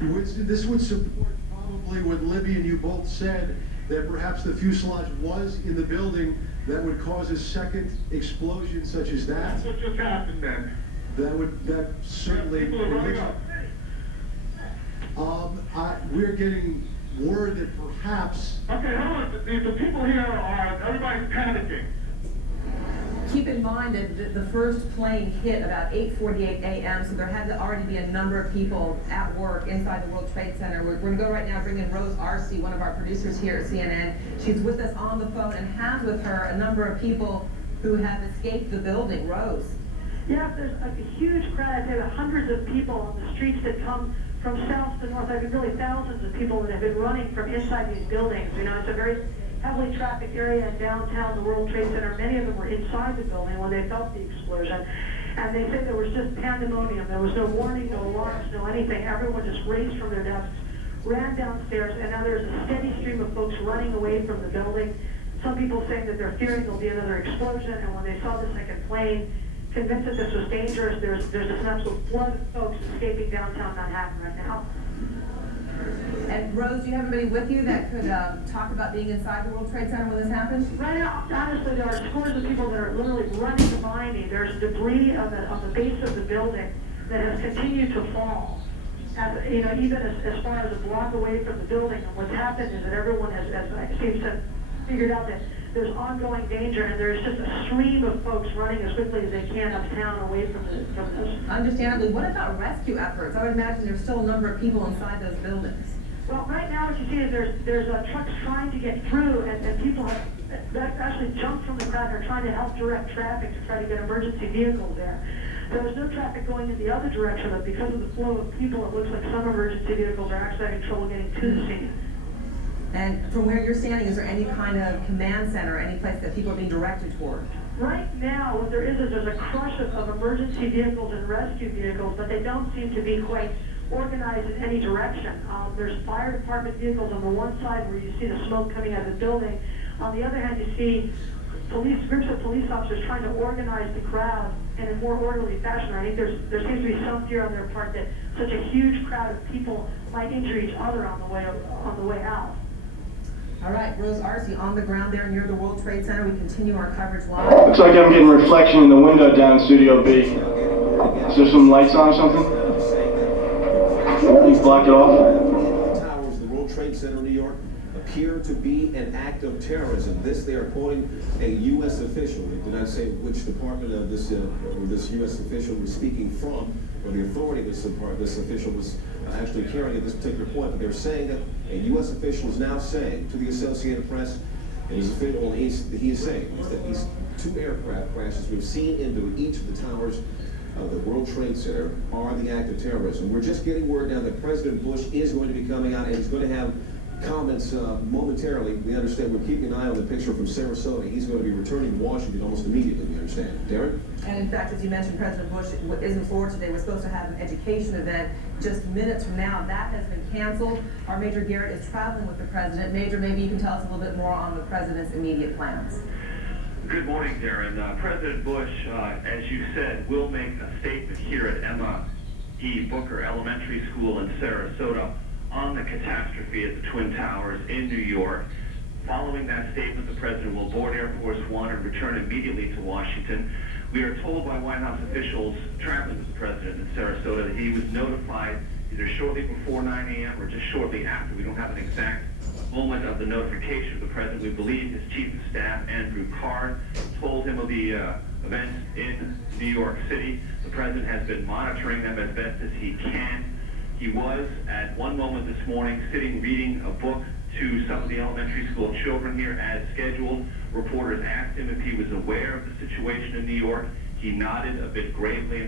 This would support probably what Libby and you both said, that perhaps the fuselage was in the building that would cause a second explosion such as that. That's what just happened then. That certainly. People are running up. We're getting word that perhaps. Okay, hold on. The people here are, everybody's panicking. Keep in mind that the first plane hit about 8:48 a.m., so there had to already be a number of people at work inside the World Trade Center. We're going to go right now bring in Rose Arce, one of our producers here at CNN. She's with us on the phone and has with her a number of people who have escaped the building. Rose. Yeah, there's a huge crowd. There are hundreds of people on the streets that come from south to north. I mean, really thousands of people that have been running from inside these buildings. You know, it's a very heavily trafficked area in downtown, the World Trade Center. Many of them were inside the building when they felt the explosion. And they said there was just pandemonium. There was no warning, no alarms, no anything. Everyone just raced from their desks, ran downstairs, and now there's a steady stream of folks running away from the building. Some people saying that they're fearing there'll be another explosion, and when they saw the second plane, convinced that this was dangerous, there's an absolute flood of folks escaping downtown Manhattan right now. And Rose, do you have anybody with you that could talk about being inside the World Trade Center when this happened? Right now, honestly, there are scores of people that are literally running behind me. There's debris on the base of the building that has continued to fall. You know, even as far as a block away from the building. And what's happened is that everyone has, as Steve said, figured out that there's ongoing danger, and there's just a stream of folks running as quickly as they can uptown away from this. Understandably. What about rescue efforts? I would imagine there's still a number of people inside those buildings. Well, right now what you see is there's trucks trying to get through, and people have actually jumped from the crowd and are trying to help direct traffic to try to get emergency vehicles there. There was no traffic going in the other direction, but because of the flow of people, it looks like some emergency vehicles are actually having trouble getting to the scene. And from where you're standing, is there any kind of command center, any place that people are being directed toward? Right now, what there is there's a crush of emergency vehicles and rescue vehicles, but they don't seem to be quite organized in any direction. There's fire department vehicles on the one side where you see the smoke coming out of the building. On the other hand, you see groups of police officers trying to organize the crowd in a more orderly fashion. I think there seems to be some fear on their part that such a huge crowd of people might injure each other on the way out. All right, Rose Arce on the ground there near the World Trade Center. We continue our coverage live. Looks like I'm getting reflection in the window down in Studio B. Is there some lights on or something? Please block it off. Towers of the World Trade Center in New York appear to be an act of terrorism. This they are quoting a U.S. official. They did not say which department of this U.S. official was speaking from, or the authority this official was actually carrying at this particular point. But they're saying that a U.S. official is now saying to the Associated Press, and his official, he is saying that these two aircraft crashes we've seen into each of the towers of the World Trade Center are the act of terrorism. We're just getting word now that President Bush is going to be coming out and he's going to have comments momentarily. We understand we're keeping an eye on the picture from Sarasota. He's going to be returning to Washington almost immediately, we understand. Darren? And in fact, as you mentioned, President Bush is in Florida today. We're supposed to have an education event just minutes from now. That has been canceled. Our Major Garrett is traveling with the president. Major, maybe you can tell us a little bit more on the president's immediate plans. Good morning, Darren. President Bush, as you said, will make a statement here at Emma E. Booker Elementary School in Sarasota on the catastrophe at the Twin Towers in New York. Following that statement, the president will board Air Force One and return immediately to Washington. We are told by White House officials traveling with the president in Sarasota that he was notified either shortly before 9 a.m. or just shortly after. We don't have an exact moment of the notification of the president. We believe his chief of staff, Andrew Card, told him of the events in New York City. The president has been monitoring them as best as he can. He was, at one moment this morning, sitting reading a book to some of the elementary school children here as scheduled. Reporters asked him if he was aware of the situation in New York. He nodded a bit gravely and